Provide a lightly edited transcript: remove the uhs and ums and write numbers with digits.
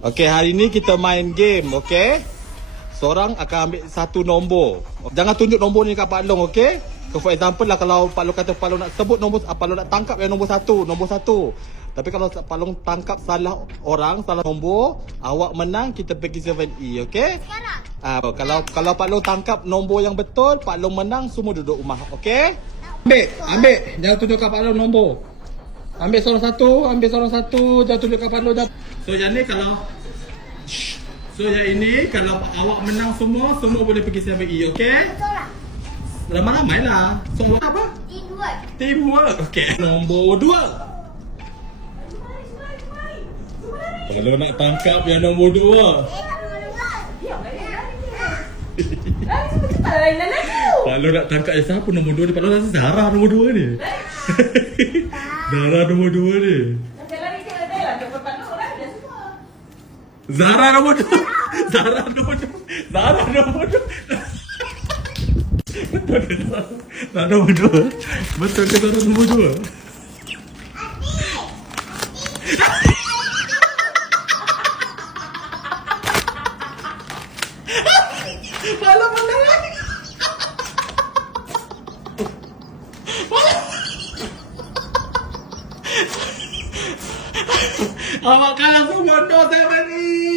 Okey, hari ni kita main game, okey? Seorang akan ambil satu nombor. Jangan tunjuk nombor ni kat Pak Long, okey? For example lah, kalau Pak Long kata Pak Long nak sebut nombor, Pak Long nak tangkap yang nombor satu. Tapi kalau Pak Long tangkap salah orang, salah nombor, awak menang, kita pergi 7E, okey? Kalau Pak Long tangkap nombor yang betul, Pak Long menang, semua duduk rumah, okey? Ambil. Jangan tunjuk kat Pak Long nombor. Ambil seorang satu, jangan tunjuk kat Pak Long. So yang ni kalau awak menang semua boleh pergi 7E, okey? Ramai-ramai lah. So apa? Teamwork. Okey. Nombor 2. Kalau nak tangkap yang nombor 2. Kalau nak tangkap yang siapa nombor 2 ni? Kalau rasa Zara nombor 2 ni. Zara nombor 2 ni. Zara nombor 2. Betul ke Zara nombor 2? Betul ke Zara nombor 2? Malah menang lagi. Awak kalah semua, no 7E.